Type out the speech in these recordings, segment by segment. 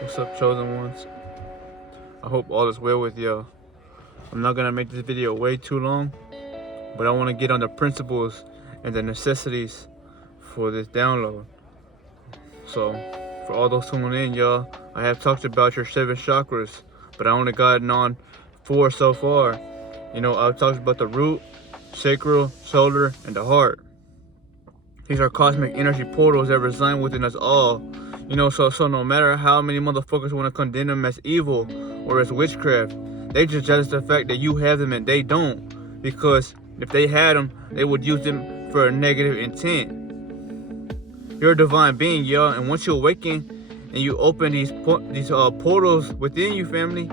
What's up, chosen ones? I hope all is well with y'all. I'm not gonna make this video way too long, but I want to get on the principles and the necessities for this download. So, for all those tuning in, y'all, I have talked about your 7 chakras, but I only gotten on 4 so far. I've talked about the root, sacral, solar, and the heart. These are cosmic energy portals that reside within us all. So no matter how many motherfuckers want to condemn them as evil or as witchcraft, they just jealous the fact that you have them and they don't. Because if they had them, they would use them for a negative intent. You're a divine being, y'all, and once you awaken and you open these portals within you, family,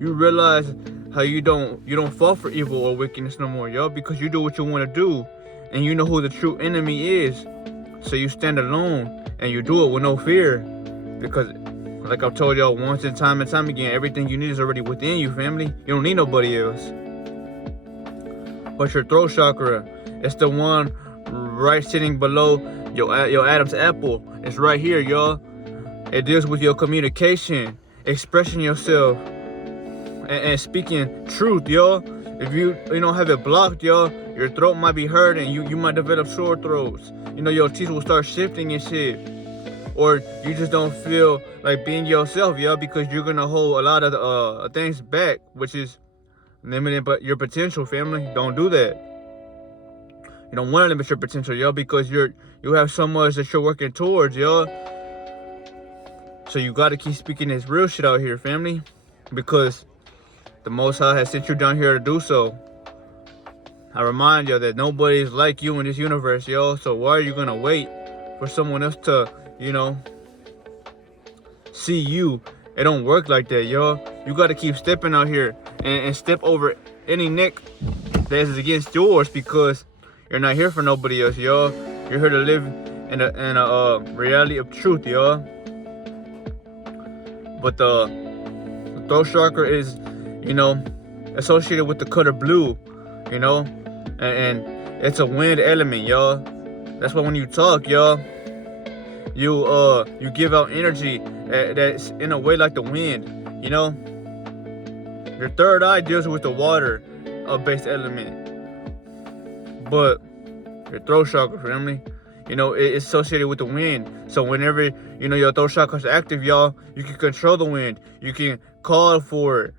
you realize how you don't fall for evil or wickedness no more, y'all, because you do what you want to do, and you know who the true enemy is. So you stand alone and you do it with no fear, because like I've told y'all once and time again, everything you need is already within you, family. You don't need nobody else. But your throat chakra, it's the one right sitting below your Adam's apple. It's right here, y'all. It deals with your communication, expressing yourself, and speaking truth, y'all. If you don't have it blocked, y'all, your throat might be hurt and you might develop sore throats. Your teeth will start shifting and shit. Or you just don't feel like being yourself, y'all, because you're gonna hold a lot of things back, which is limiting but your potential, family. Don't do that. You don't want to limit your potential, y'all, because you have so much that you're working towards, y'all. So you gotta keep speaking this real shit out here, family, because the Most High has sent you down here to do so. I remind y'all that nobody's like you in this universe, y'all. So why are you gonna wait for someone else to, see you? It don't work like that, y'all. You gotta keep stepping out here and step over any neck that is against yours, because you're not here for nobody else, y'all. You're here to live in a reality of truth, y'all. But the throat chakra is, associated with the color blue, and it's a wind element, y'all. That's why when you talk, y'all, you give out energy that's in a way like the wind, Your third eye deals with the water based element, but your throat chakra, family, it's associated with the wind. So whenever your throat chakra is active, y'all, you can control the wind. You can call for it,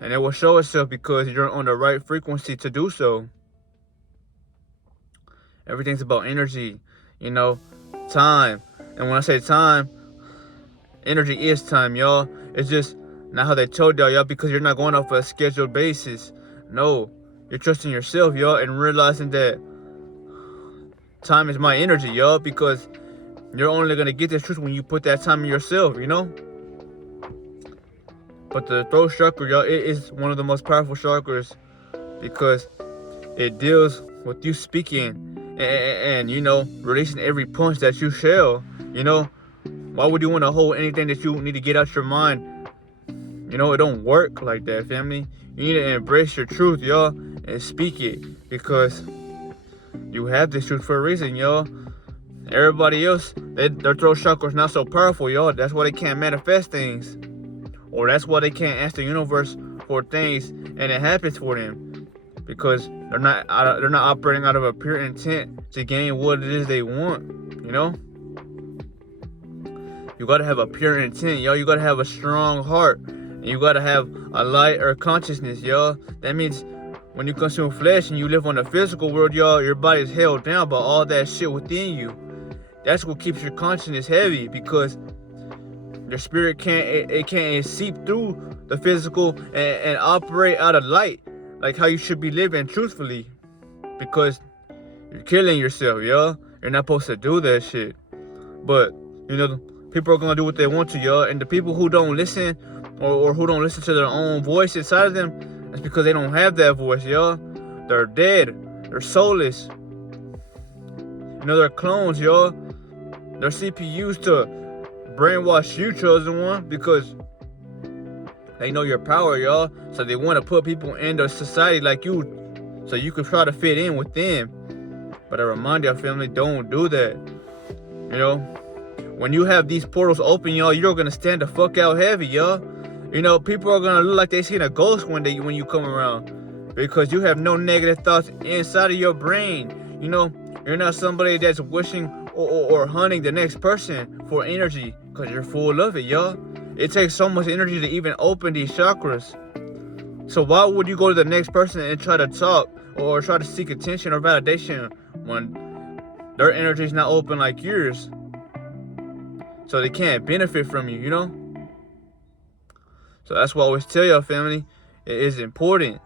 and it will show itself because you're on the right frequency to do so. Everything's about energy, time. And when I say time, energy is time, y'all. It's just not how they told y'all, because you're not going off a scheduled basis. No, you're trusting yourself, y'all, and realizing that time is my energy, y'all, because you're only going to get this truth when you put that time in yourself, But the throat chakra, y'all, it is one of the most powerful chakras, because it deals with you speaking and releasing every punch that you shell. Why would you want to hold anything that you need to get out your mind? It don't work like that, family. You need to embrace your truth, y'all, and speak it, because you have this truth for a reason, y'all. Everybody else, their throat chakra is not so powerful, y'all. That's why they can't manifest things, or that's why they can't ask the universe for things and it happens for them, because they're not operating out of a pure intent to gain what it is they want. You gotta have a pure intent, y'all. You gotta have a strong heart, and you gotta have a lighter consciousness, y'all. That means when you consume flesh and you live on the physical world, y'all, your body is held down by all that shit within you. That's what keeps your consciousness heavy, because your spirit can't seep through the physical and operate out of light like how you should be living truthfully, because you're killing yourself, y'all. You're not supposed to do that shit. But people are gonna do what they want to, y'all. And the people who don't listen or who don't listen to their own voice inside of them, that's because they don't have that voice, y'all. They're dead. They're soulless. They're clones, y'all. They're CPUs to brainwash you, chosen one, because they know your power, y'all. So they want to put people in the society like you, so you can try to fit in with them. But I remind y'all, family, don't do that. when you have these portals open, y'all, you're gonna stand the fuck out heavy, y'all. You know, people are gonna look like they seen a ghost when you come around, because you have no negative thoughts inside of your brain. You know, you're not somebody that's wishing or hunting the next person for energy, because you're full of it, y'all. It takes so much energy to even open these chakras. So why would you go to the next person and try to talk or try to seek attention or validation when their energy is not open like yours? So they can't benefit from you, you know? So that's why I always tell y'all, family, it is important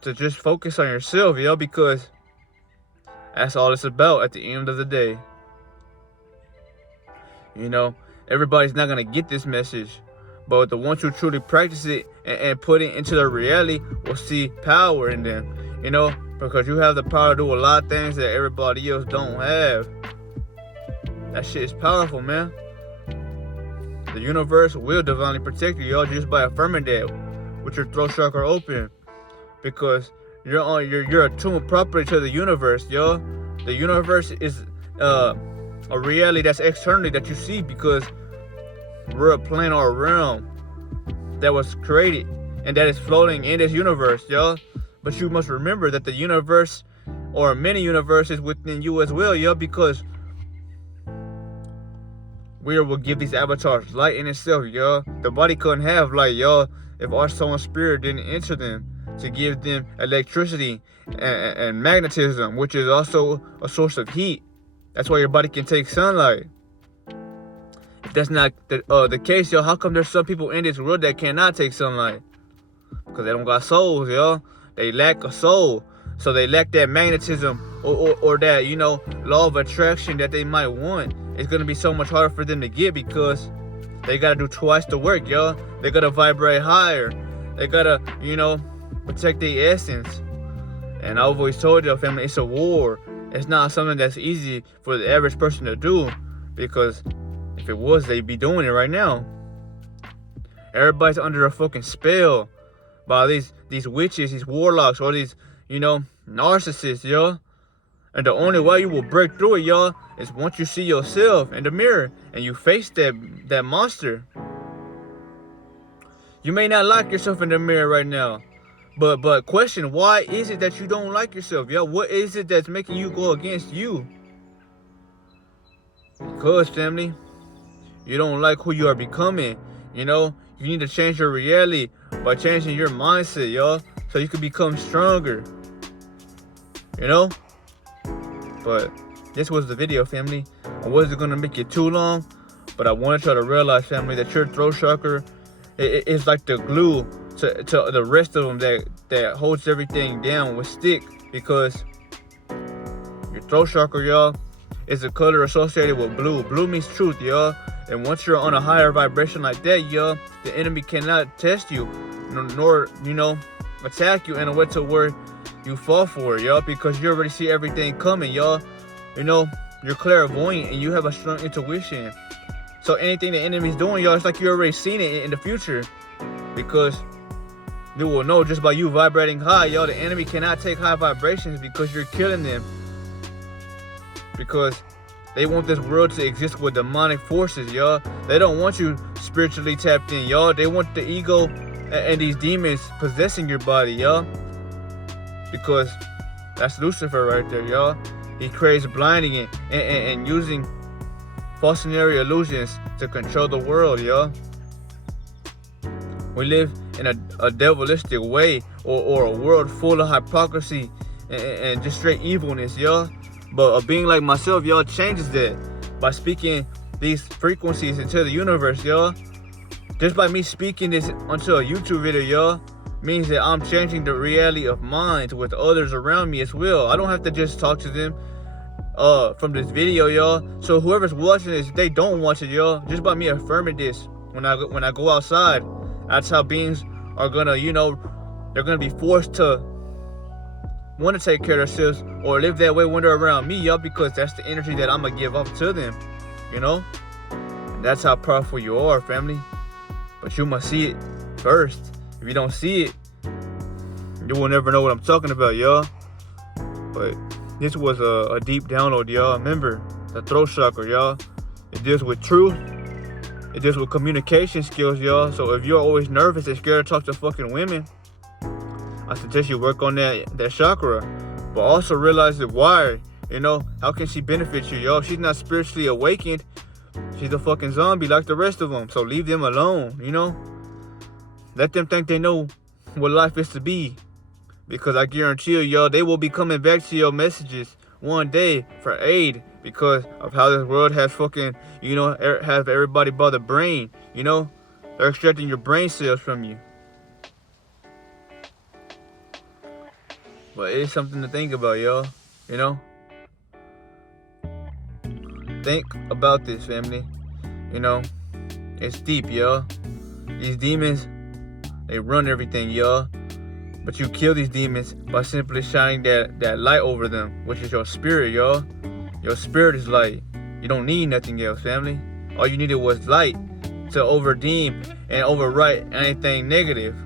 to just focus on yourself, y'all, because that's all it's about at the end of the day. You know, everybody's not gonna get this message, but the ones who truly practice it and put it into their reality will see power in them, you know, because you have the power to do a lot of things that everybody else don't have. That shit is powerful, man. The universe will divinely protect you, y'all, just by affirming that with your throat chakra open, because you're attuned properly to the universe, y'all. The universe is a reality that's externally that you see, because we're a plane or a realm that was created and that is floating in this universe, y'all. But you must remember that the universe, or many universes within you as well, y'all, because we will give these avatars light in itself, y'all. The body couldn't have light, y'all, if our soul and spirit didn't enter them to give them electricity and magnetism, which is also a source of heat. That's why your body can take sunlight. If that's not the case, y'all, how come there's some people in this world that cannot take sunlight? Because they don't got souls, y'all. They lack a soul. So they lack that magnetism or that, you know, law of attraction that they might want. It's going to be so much harder for them to get, because they got to do twice the work, y'all. They got to vibrate higher. They got to, you know, protect their essence. And I've always told y'all, family, it's a war. It's not something that's easy for the average person to do, because if it was, they'd be doing it right now. Everybody's under a fucking spell by these witches, these warlocks, or these, you know, narcissists, y'all. And the only way you will break through it, y'all, is once you see yourself in the mirror and you face that monster. You may not like yourself in the mirror right now, but question, why is it that you don't like yourself, y'all? What is it that's making you go against you? Because, family, you don't like who you are becoming. You know, you need to change your reality by changing your mindset, y'all, so you can become stronger. You know? But this was the video, family. I wasn't gonna make it too long, but I wanted y'all to realize, family, that your throat chakra is like the glue to the rest of them that holds everything down with stick, because your throat chakra, y'all, is a color associated with blue. Blue means truth, y'all. And once you're on a higher vibration like that, y'all, the enemy cannot test you, nor, you know, attack you in a way to where you fall for it, y'all, because you already see everything coming, y'all. You know, you're clairvoyant and you have a strong intuition. So anything the enemy's doing, y'all, it's like you already seen it in the future, because you will know just by you vibrating high, y'all. The enemy cannot take high vibrations because you're killing them, because they want this world to exist with demonic forces, y'all. They don't want you spiritually tapped in, y'all. They want the ego and these demons possessing your body, y'all. Because that's Lucifer right there, y'all. He creates blinding and using falsionary illusions to control the world, y'all. We live in a devilistic way, or a world full of hypocrisy and just straight evilness, y'all. But a being like myself, y'all, changes that by speaking these frequencies into the universe, y'all. Just by me speaking this onto a YouTube video, y'all, means that I'm changing the reality of minds with others around me as well. I don't have to just talk to them from this video, y'all. So whoever's watching this, if they don't watch it, y'all, just by me affirming this when I go outside, that's how beings are gonna, you know, they're gonna be forced to want to take care of themselves or live that way when they're around me, y'all, because that's the energy that I'm gonna give off to them, you know. And that's how powerful you are, family. But you must see it first. If you don't see it, you will never know what I'm talking about, y'all. But this was a deep download, y'all. Remember, the throat chakra, y'all. It deals with truth. It deals with communication skills, y'all. So if you're always nervous and scared to talk to fucking women, I suggest you work on that chakra. But also realize that why, you know, how can she benefit you, y'all? If she's not spiritually awakened, she's a fucking zombie like the rest of them. So leave them alone, you know? Let them think they know what life is to be. Because I guarantee you, y'all, they will be coming back to your messages one day for aid because of how this world has fucking, you know, have everybody by the brain, you know? They're extracting your brain cells from you. But it's something to think about, y'all, you know? Think about this, family. You know, it's deep, y'all. These demons, they run everything, y'all. But you kill these demons by simply shining that light over them, which is your spirit, y'all. Your spirit is light. You don't need nothing else, family. All you needed was light to overdeem and overwrite anything negative.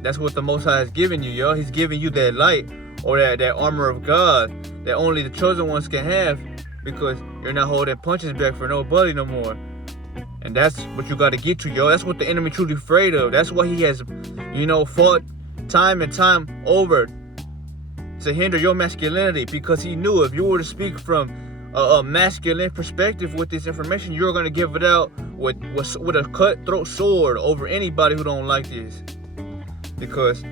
That's what the Most High has given you, y'all. He's giving you that light or that armor of God that only the chosen ones can have because you're not holding punches back for nobody no more. And that's what you got to get to, y'all. That's what the enemy truly afraid of. That's why he has, you know, fought time and time over to hinder your masculinity, because he knew if you were to speak from a masculine perspective with this information, you're going to give it out with a cutthroat sword over anybody who don't like this. Because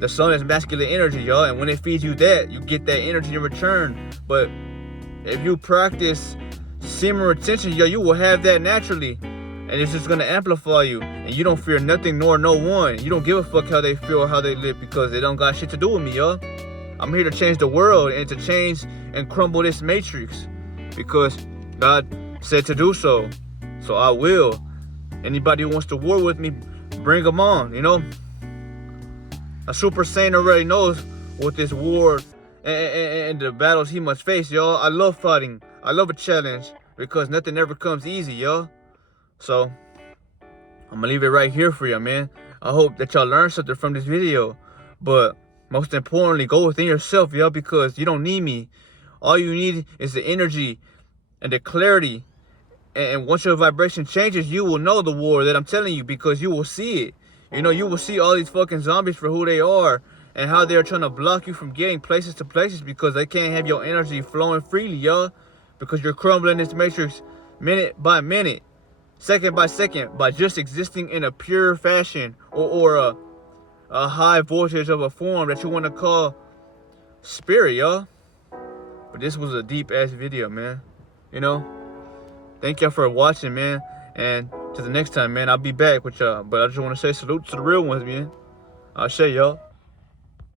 the sun is masculine energy, y'all, and when it feeds you that, you get that energy in return. But if you practice simmer retention, yo, you will have that naturally, and it's just gonna amplify you, and you don't fear nothing nor no one. You don't give a fuck how they feel or how they live, because they don't got shit to do with me, y'all. I'm here to change the world and to change and crumble this matrix, because God said to do so. So I will. Anybody who wants to war with me, bring them on, you know. A Super Saiyan already knows what this war and the battles he must face, y'all. I love fighting. I love a challenge because nothing ever comes easy, y'all. So I'm gonna leave it right here for you, man. I hope that y'all learned something from this video. But most importantly, go within yourself, y'all, because you don't need me. All you need is the energy and the clarity. And once your vibration changes, you will know the war that I'm telling you, because you will see it. You know, you will see all these fucking zombies for who they are and how they're trying to block you from getting places to places because they can't have your energy flowing freely, y'all. Because you're crumbling this matrix minute by minute, second by second, by just existing in a pure fashion or a high voltage of a form that you want to call spirit, y'all. But this was a deep ass video, man. You know, thank y'all for watching, man. And to the next time, man, I'll be back with y'all. But I just want to say salute to the real ones, man. I'll say, y'all.